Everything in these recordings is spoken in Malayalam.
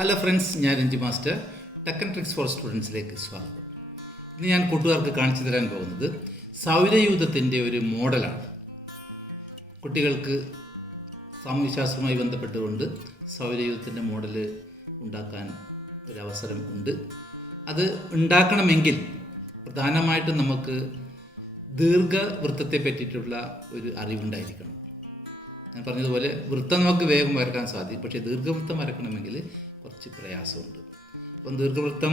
ഹലോ ഫ്രണ്ട്സ്, ഞാൻ Ranji master. Tech and tricks for സ്റ്റുഡൻസിലേക്ക് സ്വാഗതം. ഇന്ന് ഞാൻ കൂട്ടുകാർക്ക് കാണിച്ചു തരാൻ പോകുന്നത് സൗരയൂഥത്തിൻ്റെ ഒരു മോഡലാണ്. കുട്ടികൾക്ക് സാമൂഹ്യശാസ്ത്രവുമായി ബന്ധപ്പെട്ടുകൊണ്ട് സൗരയൂഥത്തിൻ്റെ മോഡൽ ഉണ്ടാക്കാൻ ഒരവസരം ഉണ്ട്. അത് ഉണ്ടാക്കണമെങ്കിൽ പ്രധാനമായിട്ടും നമുക്ക് ദീർഘവൃത്തത്തെ പറ്റിയിട്ടുള്ള ഒരു അറിവുണ്ടായിരിക്കണം. ഞാൻ പറഞ്ഞതുപോലെ വൃത്തം നമുക്ക് വേഗം വരക്കാൻ സാധിക്കും, പക്ഷേ ദീർഘവൃത്തം വരക്കണമെങ്കിൽ കുറച്ച് പ്രയാസമുണ്ട്. അപ്പം ദീർഘവൃത്തം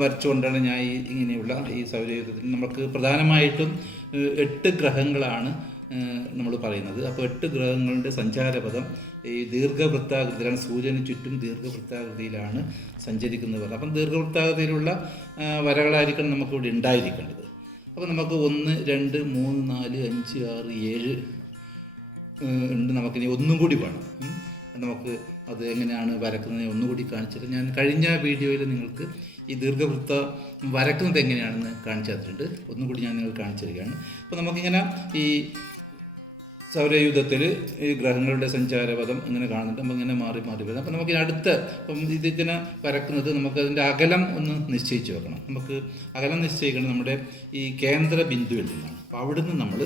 വരച്ചുകൊണ്ടാണ് ഞാൻ ഇങ്ങനെയുള്ള ഈ സൗരയൂഥത്തിൽ നമുക്ക് പ്രധാനമായിട്ടും 8 ഗ്രഹങ്ങളാണ് നമ്മൾ പറയുന്നത്. അപ്പോൾ 8 ഗ്രഹങ്ങളുടെ സഞ്ചാരപഥം ഈ ദീർഘവൃത്താകൃതിയിലാണ്, സൂര്യന് ചുറ്റും ദീർഘവൃത്താകൃതിയിലാണ് സഞ്ചരിക്കുന്നത്. അപ്പം ദീർഘവൃത്താകൃതിയിലുള്ള വരകളായിരിക്കണം നമുക്കിവിടെ ഉണ്ടായിരിക്കേണ്ടത്. അപ്പോൾ നമുക്ക് 1, 2, 3, 4, 5, 6, 7 ഉണ്ട്. നമുക്കിനി ഒന്നും കൂടി വേണം. നമുക്ക് അത് എങ്ങനെയാണ് വരക്കുന്നത് ഒന്നുകൂടി കാണിച്ചിട്ട് ഞാൻ കഴിഞ്ഞ വീഡിയോയിൽ നിങ്ങൾക്ക് ഈ ദീർഘവൃത്തം വരക്കുന്നത് എങ്ങനെയാണെന്ന് കാണിച്ചു തന്നിട്ടുണ്ട്. ഒന്നുകൂടി ഞാൻ നിങ്ങൾക്ക് കാണിച്ചു തരികയാണ്. അപ്പോൾ നമുക്കിങ്ങനെ ഈ സൗരയൂഥത്തിൽ ഈ ഗ്രഹങ്ങളുടെ സഞ്ചാരപഥം ഇങ്ങനെ കാണുന്നുണ്ട്. നമ്മൾ ഇങ്ങനെ മാറി മാറി വരുന്നത്. അപ്പോൾ നമുക്ക് അപ്പം ഇതിനെ വരക്കുന്നത് നമുക്കതിൻ്റെ അകലം ഒന്ന് നിശ്ചയിച്ച് വെക്കണം. നമുക്ക് അകലം നിശ്ചയിക്കണം നമ്മുടെ ഈ കേന്ദ്ര ബിന്ദുവിൽ നിന്നാണ്. അപ്പോൾ അവിടുന്ന് നമ്മൾ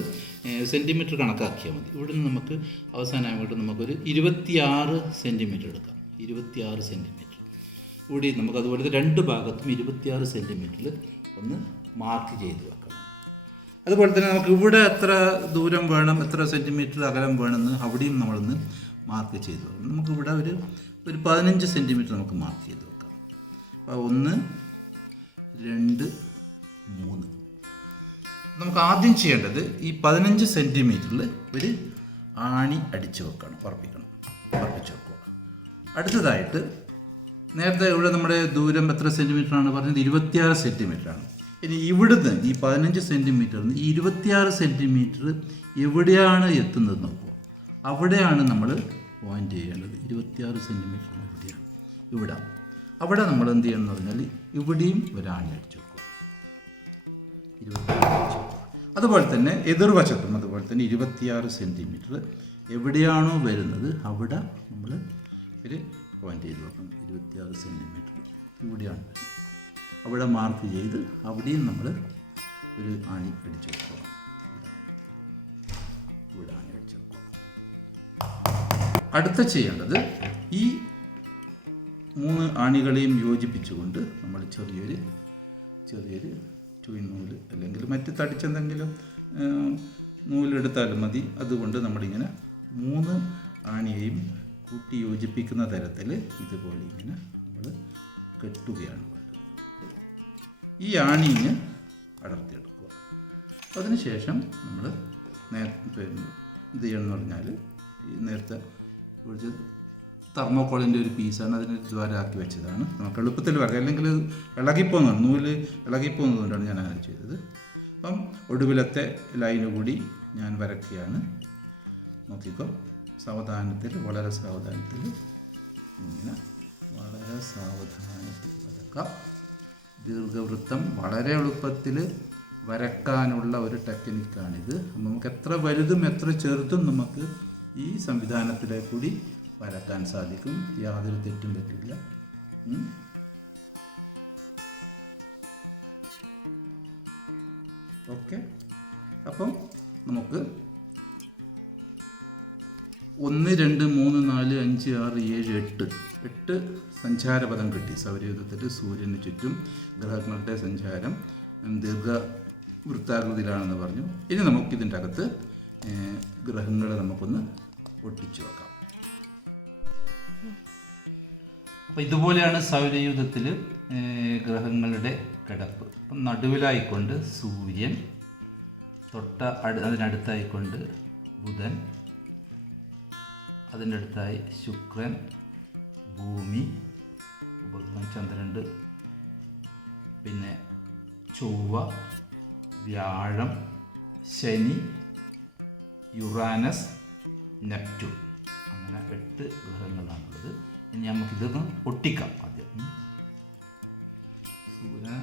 സെൻറ്റിമീറ്റർ കണക്കാക്കിയാൽ മതി. ഇവിടുന്ന് നമുക്ക് അവസാനമായിട്ട് നമുക്കൊരു 26 സെൻറ്റിമീറ്റർ എടുക്കാം. 26 സെൻറ്റിമീറ്റർ ഇവിടെ നമുക്ക് അതുപോലെ 2 ഭാഗത്തും 26 സെൻറ്റിമീറ്ററിൽ ഒന്ന് മാർക്ക് ചെയ്ത് വെക്കണം. അതുപോലെ തന്നെ നമുക്ക് ഇവിടെ എത്ര ദൂരം വേണം, എത്ര സെൻറ്റിമീറ്റർ അകലം വേണമെന്ന് അവിടെയും നമ്മളൊന്ന് മാർക്ക് ചെയ്ത് വെക്കണം. നമുക്കിവിടെ ഒരു 15 സെൻറ്റിമീറ്റർ നമുക്ക് മാർക്ക് ചെയ്ത് വെക്കാം. അപ്പോൾ 1, 2, 3. നമുക്ക് ആദ്യം ചെയ്യേണ്ടത് ഈ 15 സെൻറ്റിമീറ്ററിൽ ഒരു ആണി അടിച്ച് വെക്കണം, ഉറപ്പിച്ച് വെക്കുക. അടുത്തതായിട്ട് നേരത്തെ ഇവിടെ നമ്മുടെ ദൂരം എത്ര സെൻറ്റിമീറ്ററാണ് പറഞ്ഞത്? 26 സെൻറ്റിമീറ്ററാണ്. ഇനി ഇവിടുന്ന് ഈ 15 സെൻറ്റിമീറ്ററിൽ നിന്ന് ഈ 26 സെൻറ്റിമീറ്റർ എവിടെയാണ് എത്തുന്നത് നോക്കുക. അവിടെയാണ് നമ്മൾ പോയിൻ്റ് ചെയ്യേണ്ടത്. 26 സെൻറ്റിമീറ്റർ എവിടെയാണ്? ഇവിടെ. അവിടെ നമ്മൾ എന്ത് ചെയ്യണം എന്ന് പറഞ്ഞാൽ ഇവിടെയും ഒരാണി അടിച്ചു വെക്കുക. 26. അതുപോലെ തന്നെ എതിർവശത്തും അതുപോലെ തന്നെ 26 സെൻറ്റിമീറ്റർ എവിടെയാണോ വരുന്നത് അവിടെ നമ്മൾ ഒരു പോയിൻ്റ് ചെയ്ത് വെക്കണം. 26 സെൻറ്റിമീറ്റർ ഇവിടെയാണ് വരുന്നത്. അവിടെ മാർക്ക് ചെയ്ത് അവിടെയും നമ്മൾ ഒരു ആണി അടിച്ചു വെക്കുക. ഇവിടെ ആണി അടിച്ചു വെക്കുക. അടുത്ത ചെയ്യേണ്ടത് ഈ 3 ആണികളെയും യോജിപ്പിച്ചുകൊണ്ട് നമ്മൾ ചെറിയൊരു ചുവി നൂല് അല്ലെങ്കിൽ മറ്റ് തടിച്ചെന്തെങ്കിലും നൂലെടുത്താലും മതി. അതുകൊണ്ട് നമ്മളിങ്ങനെ 3 ആണിയെയും കൂട്ടി യോജിപ്പിക്കുന്ന തരത്തിൽ ഇതുപോലെ ഇങ്ങനെ നമ്മൾ കെട്ടുകയാണ് വേണ്ടത്. ഈ ആണിന് അടർത്തിയെടുക്കുക. അതിനുശേഷം നമ്മൾ എന്ത് ചെയ്യണം എന്ന് പറഞ്ഞാൽ ഈ നേരത്തെ കുറച്ച് തെർമോക്കോളിൻ്റെ ഒരു പീസാണ്, അതിന് ദ്വാരമാക്കി വെച്ചതാണ്. നമുക്ക് എളുപ്പത്തിൽ വരക്കാം, അല്ലെങ്കിൽ ഇളകിപ്പോകുന്നുണ്ട്, നൂല് ഇളകിപ്പോകുന്നതുകൊണ്ടാണ് ഞാൻ അങ്ങനെ ചെയ്തത്. അപ്പം ഒടുവിലത്തെ ലൈന് കൂടി ഞാൻ വരയ്ക്കുകയാണ്. നോക്കിക്കോ, സാവധാനത്തിൽ, വളരെ സാവധാനത്തിൽ, ഇങ്ങനെ വളരെ സാവധാനത്തിൽ വരക്കാം. ദീർഘവൃത്തം വളരെ എളുപ്പത്തിൽ വരക്കാനുള്ള ഒരു ടെക്നിക്കാണിത്. നമുക്ക് എത്ര വലുതും എത്ര ചെറുതും നമുക്ക് ഈ സംവിധാനത്തിലെ കൂടി വരക്കാൻ സാധിക്കും. യാതൊരു തെറ്റും പറ്റില്ല. ഓക്കെ. അപ്പം നമുക്ക് 1, 2, 3, 4, 5, 6, 7, 8 സഞ്ചാരപഥം കിട്ടി. സൗരയൂഥത്തിൽ സൂര്യന് ചുറ്റും ഗ്രഹങ്ങളുടെ സഞ്ചാരം ദീർഘവൃത്താകൃതിയിലാണെന്ന് പറഞ്ഞു. ഇനി നമുക്കിതിൻ്റെ അകത്ത് ഗ്രഹങ്ങളെ നമുക്കൊന്ന് ഒട്ടിച്ചു വെക്കാം. അപ്പോൾ ഇതുപോലെയാണ് സൗരയൂഥത്തിൽ ഗ്രഹങ്ങളുടെ കിടപ്പ്. അപ്പം നടുവിലായിക്കൊണ്ട് സൂര്യൻ, അതിനടുത്തായിക്കൊണ്ട് ബുധൻ, അതിൻ്റെ അടുത്തായി ശുക്രൻ, ഭൂമി, ഉപഗ്രഹം ചന്ദ്രനുണ്ട്, പിന്നെ ചൊവ്വ, വ്യാഴം, ശനി, യുറാനസ്, നെപ്റ്റ്യൂൺ. അങ്ങനെ 8 ഗ്രഹങ്ങളാണുള്ളത്. ഇനി നമുക്കിതൊന്ന് ഒട്ടിക്കാം. ആദ്യം സൂര്യൻ,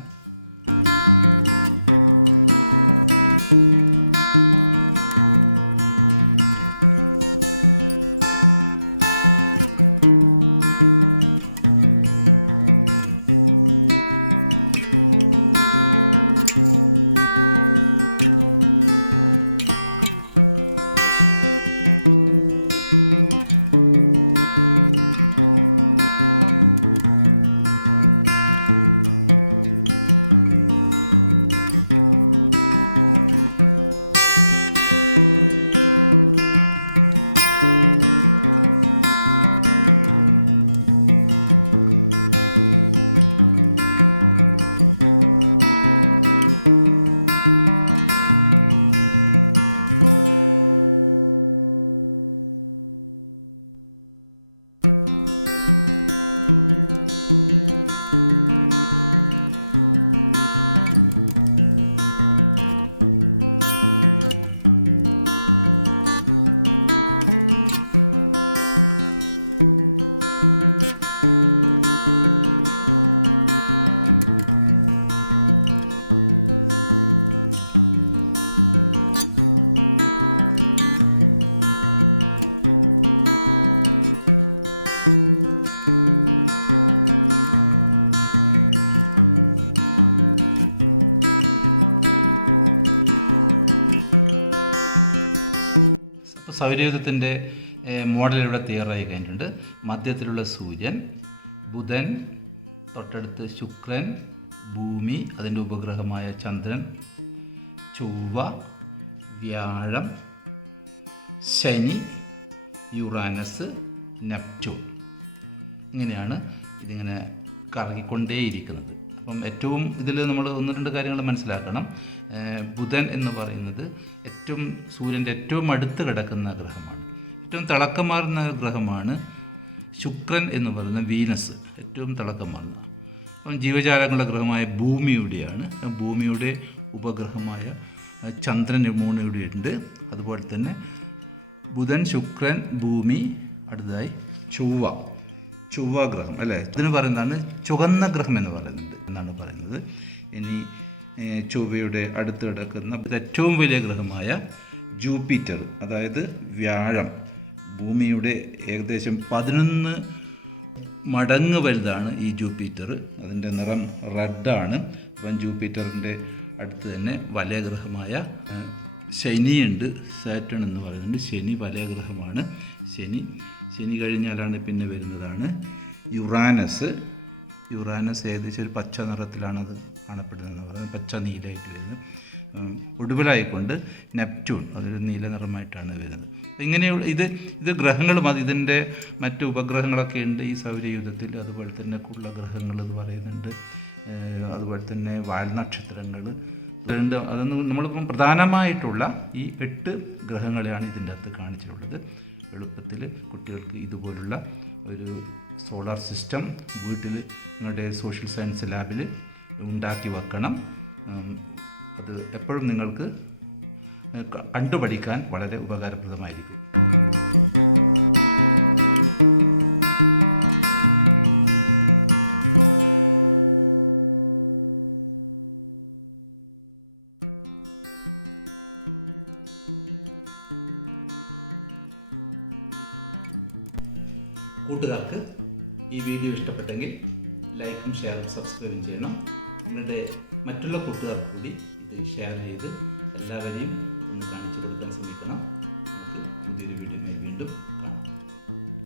സൗരയൂഥത്തിൻ്റെ മോഡൽ ഇവിടെ തയ്യാറായി കഴിഞ്ഞിട്ടുണ്ട്. മധ്യത്തിലുള്ള സൂര്യൻ, ബുധൻ, തൊട്ടടുത്ത് ശുക്രൻ, ഭൂമി, അതിൻ്റെ ഉപഗ്രഹമായ ചന്ദ്രൻ, ചൊവ്വ, വ്യാഴം, ശനി, യുറാനസ്, നെപ്റ്റ്യൂൺ. ഇങ്ങനെയാണ് ഇതിങ്ങനെ കറങ്ങിക്കൊണ്ടേയിരിക്കുന്നത്. അപ്പം ഏറ്റവും ഇതിൽ നമ്മൾ 1-2 കാര്യങ്ങൾ മനസ്സിലാക്കണം. ബുധൻ എന്ന് പറയുന്നത് ഏറ്റവും സൂര്യൻ്റെ ഏറ്റവും അടുത്ത് കിടക്കുന്ന ഗ്രഹമാണ്. ഏറ്റവും തിളക്കമാർന്ന ഗ്രഹമാണ്. ശുക്രൻ എന്ന് പറയുന്ന വീനസ് ഏറ്റവും തിളക്കമാർന്ന. അപ്പം ജീവജാലങ്ങളുടെ ഗ്രഹമായ ഭൂമിയുടെയാണ്. ഭൂമിയുടെ ഉപഗ്രഹമായ ചന്ദ്രൻ മൂന്ന് ഉണ്ട്. അതുപോലെ തന്നെ ബുധൻ, ശുക്രൻ, ഭൂമി, അടുത്തതായി ചൊവ്വ ഗ്രഹം അല്ലേ. ഇതിന് പറയുന്നതാണ് ചുവന്ന ഗ്രഹം എന്ന് പറയുന്നത് എന്നാണ് പറയുന്നത്. ഇനി ചൊവ്വയുടെ അടുത്ത് കിടക്കുന്ന ഏറ്റവും വലിയ ഗ്രഹമായ ജൂപ്പിറ്റർ, അതായത് വ്യാഴം, ഭൂമിയുടെ ഏകദേശം 11 മടങ്ങ് വലുതാണ് ഈ ജൂപ്പിറ്റർ. അതിൻ്റെ നിറം റെഡാണ്. അപ്പം ജൂപ്പിറ്ററിൻ്റെ അടുത്ത് തന്നെ വലയ ഗ്രഹമായ ശനിയുണ്ട്. സാറ്റേൺ എന്ന് പറയുന്നുണ്ട്. ശനി വലയ ഗ്രഹമാണ്. ശനി കഴിഞ്ഞാലാണ് പിന്നെ വരുന്നതാണ് യുറാനസ്. ഏകദേശം ഒരു പച്ച നിറത്തിലാണത് കാണപ്പെടുന്നതെന്ന് പറയുന്നത്. പച്ച നീലമായിട്ട് വരുന്നത്. ഒടുവിലായിക്കൊണ്ട് നെപ്റ്റ്യൂൺ, അതൊരു നീല നിറമായിട്ടാണ് വരുന്നത്. ഇങ്ങനെയുള്ള ഇത് ഗ്രഹങ്ങളും ഇതിൻ്റെ മറ്റ് ഉപഗ്രഹങ്ങളൊക്കെ ഉണ്ട് ഈ സൗരയൂഥത്തിൽ. അതുപോലെ തന്നെ കുള്ളഗ്രഹങ്ങൾ എന്ന് പറയുന്നുണ്ട്. അതുപോലെ തന്നെ വാൽനക്ഷത്രങ്ങൾ ഉണ്ട്. അതൊന്നും നമ്മളിപ്പം പ്രധാനമായിട്ടുള്ള ഈ 8 ഗ്രഹങ്ങളെയാണ് ഇതിൻ്റെ അകത്ത് കാണിച്ചിട്ടുള്ളത്. എളുപ്പത്തിൽ കുട്ടികൾക്ക് ഇതുപോലുള്ള ഒരു സോളാർ സിസ്റ്റം വീട്ടിൽ നിങ്ങളുടെ സോഷ്യൽ സയൻസ് ലാബിൽ ഉണ്ടാക്കി വെക്കണം. അത് എപ്പോഴും നിങ്ങൾക്ക് കണ്ടുപഠിക്കാൻ വളരെ ഉപകാരപ്രദമായിരിക്കും. കൂട്ടുകാർക്ക് ഈ വീഡിയോ ഇഷ്ടപ്പെട്ടെങ്കിൽ ലൈക്കും ഷെയറും സബ്സ്ക്രൈബും ചെയ്യണം. നിങ്ങളുടെ മറ്റുള്ള കൂട്ടുകാർക്ക് കൂടി ഇത് ഷെയർ ചെയ്ത് എല്ലാവരെയും ഒന്ന് കാണിച്ചു കൊടുക്കാൻ ശ്രമിക്കണം. നമുക്ക് പുതിയൊരു വീഡിയോയുമായി വീണ്ടും കാണാം.